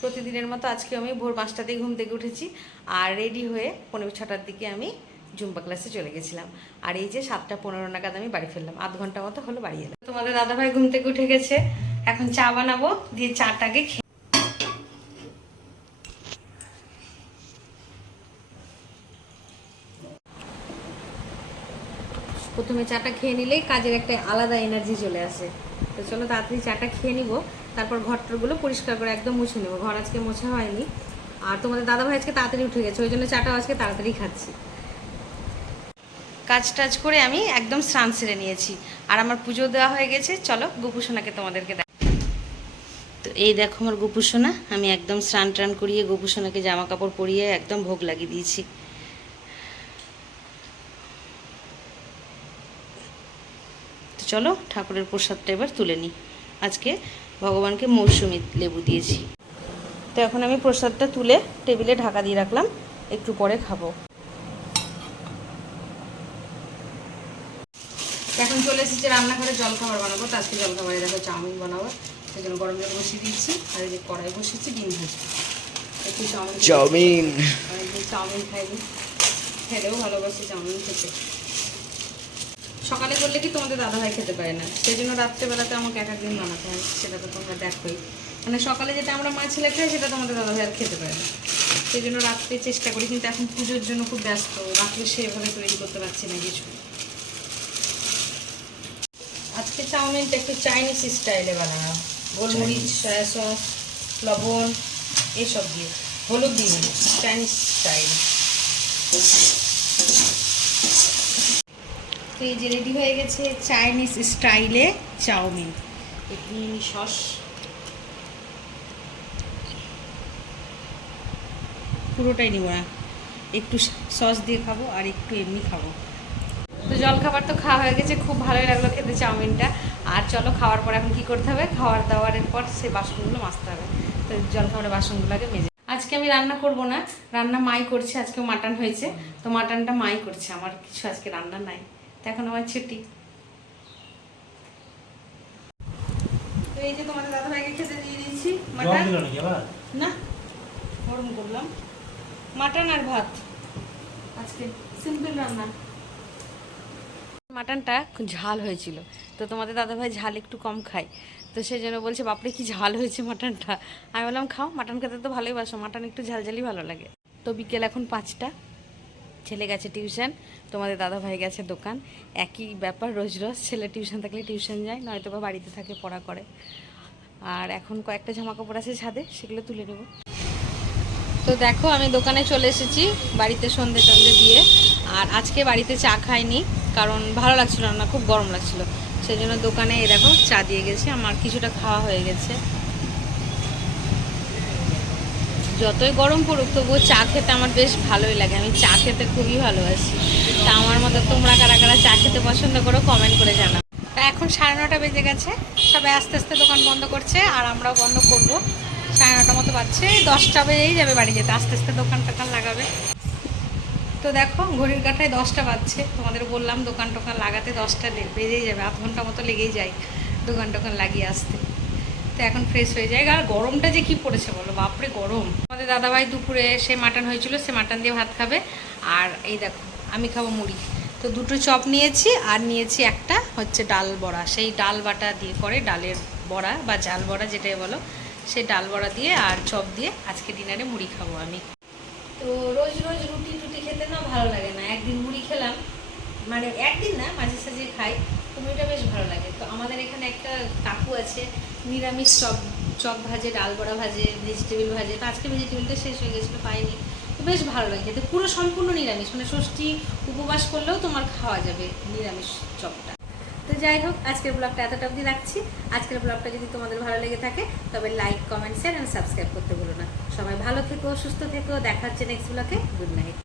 প্রতিদিনের মতো আজকে আমি ভোর পাঁচটাতেই ঘুম থেকে উঠেছি আর রেডি হয়ে পনেরো ছটার দিকে আমি জুম্বা ক্লাসে চলে গেছিলাম। আর এই যে সাতটা পনেরো নাগাদ আমি বাড়ি ফিরলাম। আধ ঘণ্টা মতো হলো বাড়ি এলাম। তোমাদের দাদাভাই ঘুম থেকে উঠে গেছে। এখন চা বানাবো, দিয়ে চাটাকে খেয়ে প্রথমে চাটা খেয়ে নিলেই কাজের একটা আলাদা এনার্জি চলে আসে। তো চলো তাড়াতাড়ি চাটা খেয়ে নিব, তারপর ঘরটরগুলো পরিষ্কার করে একদম মুছে নেব। ঘর আজকে মোছা হয়নি। আর তোমাদের দাদাভাই আজকে তাড়াতাড়ি উঠে গেছে, ওই জন্য চাটাও আজকে তাড়াতাড়ি খাচ্ছি। কাজ টাজ করে আমি একদম স্নান সেরে নিয়েছি। আর আমার পুজো দেওয়া হয়ে গেছে, চলো গোপুসোনাকে তোমাদেরকে দেখ তো এই দেখো আমার গোপুসোনা আমি একদম স্নান টান করিয়ে গোপুসোনাকে জামা কাপড় পরিয়ে একদম ভোগ লাগিয়ে দিয়েছি। চলো ঠাকুরের প্রসাদটা এবার তুলে নিই। আজকে ভগবানকে মৌসুমি লেবু দিয়েছি। তো এখন আমি প্রসাদটা তুলে টেবিলে ঢাকা দিয়ে রাখলাম একটু পরে খাব। এখন চলে এসেছে রান্নাঘরে জলখাবার বানাবো। তো আজকে জলখাবারে দেখো চাউমিন বানাবো। সেই জন্য গরম জল বসিয়ে দিচ্ছি আর এই যে কড়াই বসিয়েছি ডিম ভাজি একটু চাউমিন চাউমিন। চাউমিন খাইনি। খেলেও ভালোবাসি চাউমিন খেতে। সকালে করলে কি তোমাদের দাদাভাই খেতে পারে না? সেই জন্য রাত্রেবেলাতে আমাকে এক একদিন বানাতে হয় সেটা তো তোমরা দেখোই। মানে সকালে যেটা আমরা মা ছেলে খাই সেটা তোমাদের দাদাভাই আর খেতে পারে না। সেই জন্য রাত্রে চেষ্টা করি কিন্তু এখন পুজোর জন্য খুব ব্যস্ত। রাত্রে সেভাবে তৈরি করতে পারছি না কিছু। আজকে চাউমিনটা একটু চাইনিজ স্টাইলে বানানো গোলমরিচ সয়া সস লবণ এসব দিয়ে। হলুদ দিয়ে চাইনিজ স্টাইল। তো এই যে রেডি হয়ে গেছে চাইনিজ স্টাইলে চাউমিন। সস। পুরোটাই নিব না। একটু সস দিয়ে খাব আর একটু এমনি খাব। তো জলখাবার তো খাওয়া হয়ে গেছে খুব ভালোই লাগল খেতে চাউমিনটা। আর চলো খাওয়ার পর এখন কি করতে হবে? খাওয়ার দাওয়ারের পর সে বাসনগুলো মাজতে হবে। তো জলখাবারের বাসনগুলোকে মেজে আজকে আমি রান্না করব না রান্না মাই করছে আজকে মাটন হয়েছে। তো মাটনটা মাই করছে আমার কিছু আজকে রান্না নাই। এখন আমার ছুটি। তো এই যে তোমাদের দাদা ভাইকে খেতে দিয়ে দিয়েছি মাটন। দিল নাকি আবার? না গরম করলাম। মাটন আর ভাত। আজকে সিম্পল রান্না। মাটনটা ঝাল হয়েছিল। তো তোমাদের দাদাভাই ঝাল একটু কম খায়। তো সেই জন্য বলছে বাপরে কি ঝাল হয়েছে মাটনটা। আমি বললাম খাও মাটন খেতে তো ভালোই বাসো। মাটন একটু ঝালঝালি ভালো লাগে। তো বিকেল এখন পাঁচটা। ছেলে গেছে টিউশন, তোমাদের দাদা ভাই গেছে দোকান। একই ব্যাপার রোজ রোজ, ছেলে টিউশন থাকলে টিউশন যায়, নয়তো বা বাড়িতে থাকে, পড়া করে। আর এখন কয়েকটা জামা কাপড় আছে ছাদে, সেগুলো তুলে নেব। তো দেখো, আমি দোকানে চলে এসেছি বাড়িতে সন্ধে টন্ধে দিয়ে। আর আজকে বাড়িতে চা খাইনি, কারণ ভালো লাগছিল না, খুব গরম লাগছিল। সেই জন্য দোকানে দেখো চা দিয়ে গেছে, আমার কিছুটা খাওয়া হয়ে গেছে। যতই গরম পড়ুক, তবুও চা খেতে আমার বেশ ভালোই লাগে। আমি চা খেতে খুবই ভালোবাসি। তা আমার মতো তোমরা কারা কারা চা খেতে পছন্দ করো কমেন্ট করে জানাও। তা এখন সাড়ে নটা বেজে গেছে। সবাই আস্তে আস্তে দোকান বন্ধ করছে, আর আমরাও বন্ধ করব। সাড়ে নটা মতো এই দশটা বেজেই যাবে বাড়ি যেতে। আস্তে আস্তে দোকান টোকান লাগাবে। তো দেখো, ঘড়ির কাঠায় দশটা বাজছে। তোমাদের বললাম দোকান টোকান লাগাতে দশটা বেজেই যাবে। আধ ঘণ্টা মতো লেগেই যায় দোকান টোকান লাগিয়ে আসতে। তো এখন ফ্রেশ হয়ে যায়। আর গরমটা যে কি পড়েছে বলো? বাপরে, গরম। আমাদের দাদাভাই দুপুরে সে মাটন হয়েছিল, সে মাটন দিয়ে ভাত খাবে। আর এই দেখো, আমি খাব মুড়ি। তো দুটো চপ নিয়েছি, আর নিয়েছি একটা হচ্ছে ডাল বড়া। সেই ডাল বাটা দিয়ে করে ডালের বড়া বা জাল বড়া যেটাই বলো, সেই ডাল বড়া দিয়ে আর চপ দিয়ে আজকে ডিনারে মুড়ি খাব আমি। তো রোজ রোজ রুটি টুটি খেতে না ভালো লাগে না। একদিন মুড়ি খেলাম। মানে একদিন না, মাঝে সাঝে খাই। তো মুড়িটা বেশ ভালো লাগে। তো আমাদের এখানে একটা কাকু আছে, নিরামিষ চপ চপ ভাজে, ডাল বড়া ভাজে ভেজিটেবিল ভাজে। তো আজকে ভেজিটেবিলটা শেষ হয়ে গেছিল, পাইনি। তো বেশ ভালো লাগে। খেতে পুরো সম্পূর্ণ নিরামিষ মানে ষষ্ঠী উপবাস করলেও তোমার খাওয়া যাবে নিরামিষ চপটা। তো যাই হোক, আজকের ব্লগটা এতটা অবধি রাখছি। আজকের ব্লগটা যদি তোমাদের ভালো লেগে থাকে, তবে like comment share and subscribe করতে ভুলো না। সবাই ভালো থেকো, সুস্থ থেকো। দেখা হচ্ছে নেক্সট ব্লগে গুড নাইট